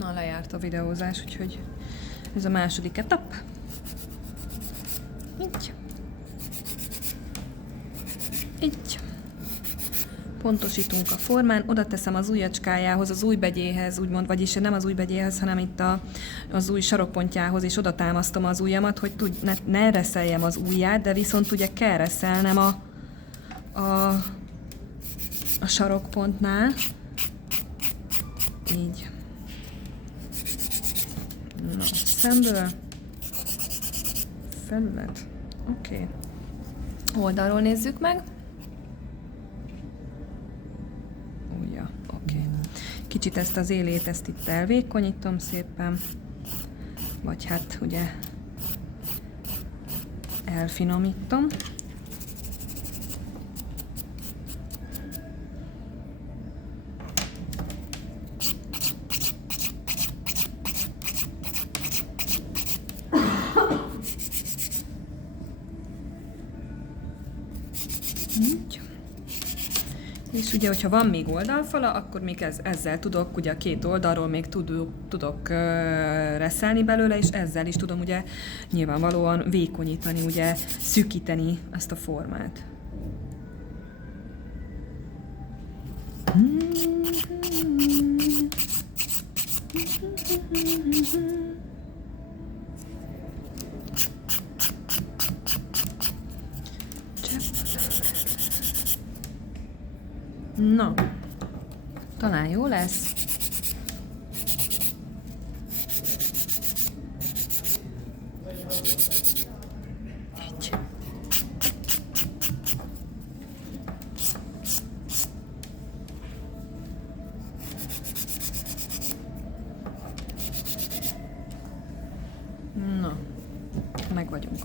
Na, lejárt a videózás, úgyhogy ez a második etap. Így. Így. Pontosítunk a formán, oda teszem az ujjacskájához, az ujjbegyéhez, úgymond, vagyis nem az ujjbegyéhez, hanem itt az ujj sarokpontjához, és oda támasztom az ujjamat, hogy ne reszeljem az ujját, de viszont ugye kell reszelnem a sarokpontnál. Így. Na, szemből. Felület. Oké. Oldalról nézzük meg. Oké. Kicsit ezt az élét, ezt itt elvékonyítom szépen, vagy hát ugye elfinomítom. Így. És ugye, hogyha van még oldalfala, akkor még ezzel tudok, ugye a két oldalról még tudok reszelni belőle, és ezzel is tudom ugye nyilvánvalóan vékonyítani, ugye szűkíteni ezt a formát. Na, talán jó lesz. Így. Na, meg vagyunk.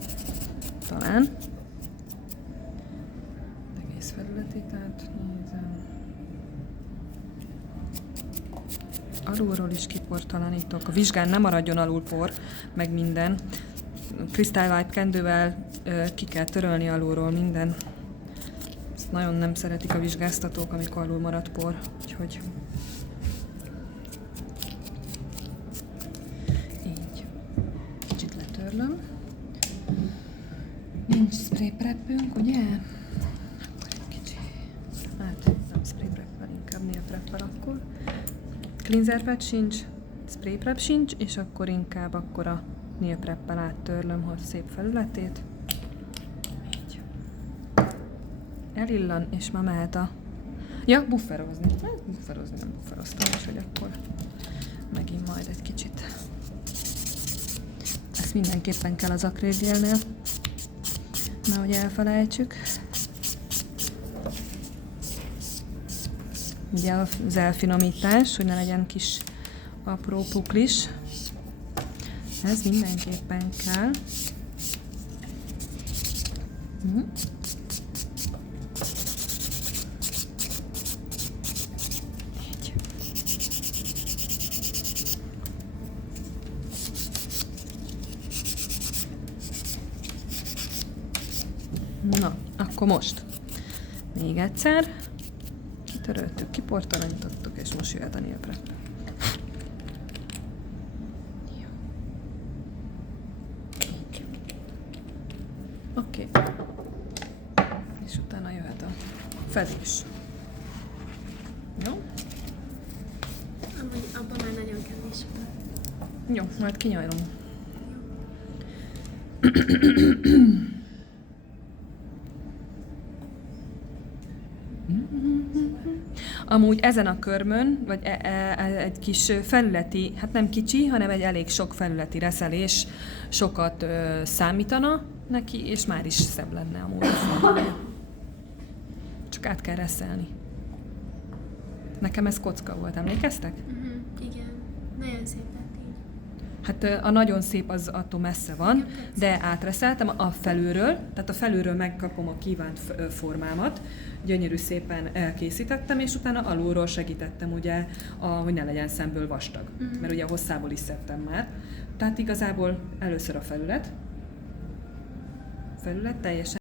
Talán. Egész felületét átnézem. Alulról is kiportalanítok. A vizsgán nem maradjon alul por, meg minden. Crystal Wipe kendővel ki kell törölni alulról minden. Ezt nagyon nem szeretik a vizsgáztatók, amikor alul marad por. Úgyhogy így. Kicsit letörlöm. Nincs spray preppünk, ugye? Akkor egy kicsi. Hát nem spray preppel, inkább nail preppel akkor. Cleanser pad sincs, spray prep sincs, és akkor inkább a nail preppel áttörlöm a szép felületét. Így. Elillan, és már mehet ja, bufferozni. Bufferozni nem bufferoztam, úgyhogy akkor megint majd egy kicsit. Ezt mindenképpen kell az akrilgélnél, nehogy elfelejtsük. Ugye az elfinomítás, hogy ne legyen kis apró puklis. Ez mindenképpen kell. Így. Na, akkor most még egyszer. Kitöröltük, kiportalanítottuk, és most jöhet a nail prep. Oké. És utána jöhet a fedés. Jó? Abban már nagyon kevés van. Jó, majd kinyajlom. Amúgy ezen a körmön, vagy egy kis felületi, hát nem kicsi, hanem egy elég sok felületi reszelés sokat számítana neki, és már is szebb lenne amúgy. Csak át kell reszelni. Nekem ez kocka volt, emlékeztek? Igen, nagyon szép lett így. Hát a nagyon szép az attól messze van, de átreszeltem a felülről, tehát a felülről megkapom a kívánt formámat, gyönyörű szépen elkészítettem, és utána alulról segítettem, ugye, hogy ne legyen szemből vastag, mert ugye a hosszából is szedtem már. Tehát igazából először a felület teljesen